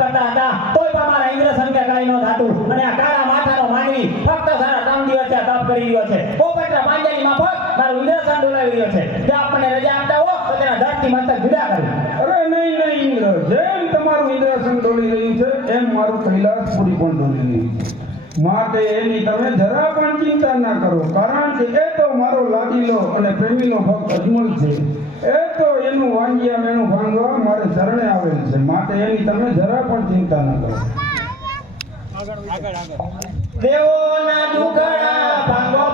કરતા હતા તોય પણ મારા ઇન્દ્રસન કે કાઈ ન થાતું અને આ કાળા માથાનો માનવી ફક્ત સારા 3 દિવસ તપ કરી રહ્યો છે પોપટના પાંજરામાં ફક્ત મારું ઇન્દ્રસન ડોલાવી રહ્યો છે જો આપણને રજા આપતા હો તો તેના ધરતી મસ્તક જુદા કરું અરે નહીં ઇન્દ્ર, જેમ તમારું ઇન્દ્રાસન ડોલી રહ્યું છે એમ મારું કૈલાસપુરી પણ ડોલી રહ્યું છે. માટે એની તમે જરા પણ ચિંતા ના કરો, કારણ કે એ તો મારો લાડીલો અને પ્રેમીલો ભક્ત અજમલ છે. એ તો એનું વાંગિયા મેણું ભાંગવા મારે શરણે આવેલ છે. માટે એની તમે જરા પણ ચિંતા ના કરો. દેવોના દુખડા ભાંગો